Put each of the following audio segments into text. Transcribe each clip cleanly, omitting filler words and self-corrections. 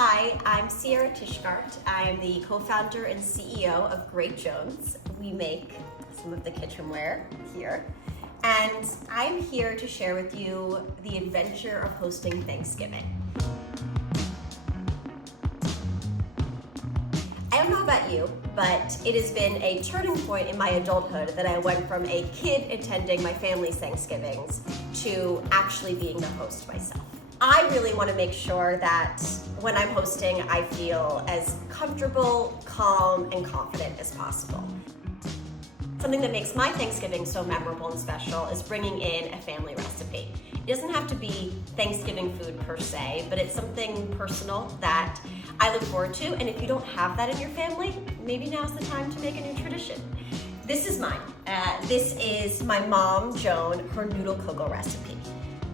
Hi, I'm Tishgart. I am the co-founder and CEO of Great Jones. We make some of the kitchenware here. And I'm here to share with you the adventure of hosting Thanksgiving. I don't know about you, but it has been a turning point in my adulthood that I went from a kid attending my family's Thanksgivings to actually being the host myself. I really want to make sure that when I'm hosting, I feel as comfortable, calm, and confident as possible. Something that makes my Thanksgiving so memorable and special is bringing in a family recipe. It doesn't have to be Thanksgiving food per se, but it's something personal that I look forward to. And if you don't have that in your family, maybe now's the time to make a new tradition. This is mine. This is my mom, Joan, her noodle cocoa recipe.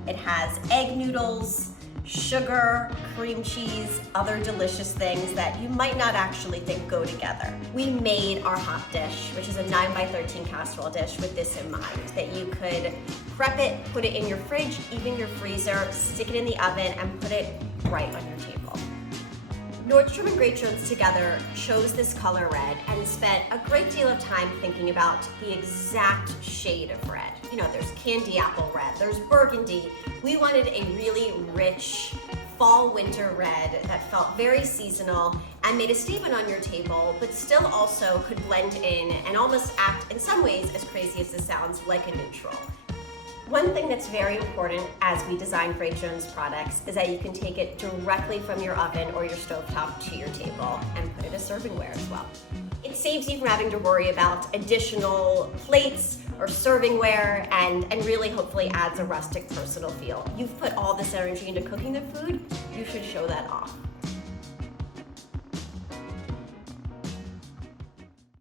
It has egg noodles, sugar, cream cheese, other delicious things that you might not actually think go together. We made our hot dish, which is a 9x13 casserole dish, with this in mind, that you could prep it, put it in your fridge, even your freezer, stick it in the oven, and put it right on your table. Nordstrom and Great Jones together chose this color red and spent a great deal of time thinking about the exact shade of red. You know, there's candy apple red, there's burgundy. We wanted a really rich fall-winter red that felt very seasonal and made a statement on your table, but still also could blend in and almost act, in some ways, as crazy as this sounds, like a neutral. One thing that's very important as we design Great Jones products is that you can take it directly from your oven or your stovetop to your table and put it as servingware as well. It saves you from having to worry about additional plates or servingware and really hopefully adds a rustic personal feel. You've put all this energy into cooking the food, you should show that off.